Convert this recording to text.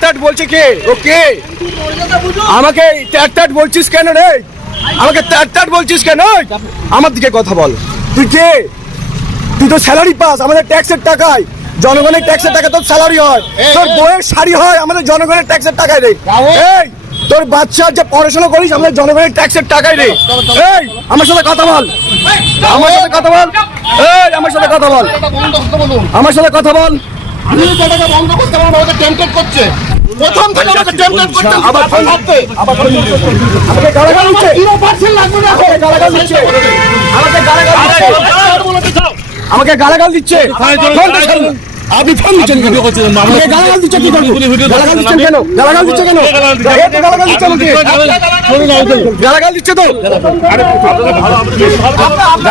ট্যাট বলছে কে? ওকে আমাকে ট্যাট বলছিস কেন রে? আমাকে ট্যাট বলছিস কেন? আমার দিকে কথা বল। তুই কে? তুই তো স্যালারি পাস আমাদের ট্যাক্সের টাকায়, জনগণের ট্যাক্সের টাকা তোর স্যালারি হয়, তোর বইয়ের শাড়ি হয় আমাদের জনগণের ট্যাক্সের টাকায় রে। এই তোর বাচ্চা যে পড়াশোনা করিস আমাদের জনগণের ট্যাক্সের টাকায় রে। এই আমার সাথে কথা বল, আমার সাথে কথা বল, এই আমার সাথে কথা বল, আমার সাথে কথা বল। আমি টাকা বন্ধ করতে পারবো, আমাকে টেম্পটেড করছে প্রথম থেকে, আমাকে টেম্পটেড করতে আবার ফোন করতে, আমাকে গালাগাল দিচ্ছে, 0% লাগবে না, আমাকে গালাগাল দিচ্ছে, আমাকে গালাগাল দিচ্ছে, আমাকে গালাগাল দিচ্ছে। আপনি ফোন দিচ্ছেন কেন? আমাকে গালাগাল দিচ্ছে কি করবো? গালাগাল দিচ্ছেন কেন? গালাগাল দিচ্ছে কেন? গালাগাল দিচ্ছে আমাকে, গালাগাল দিচ্ছে তো।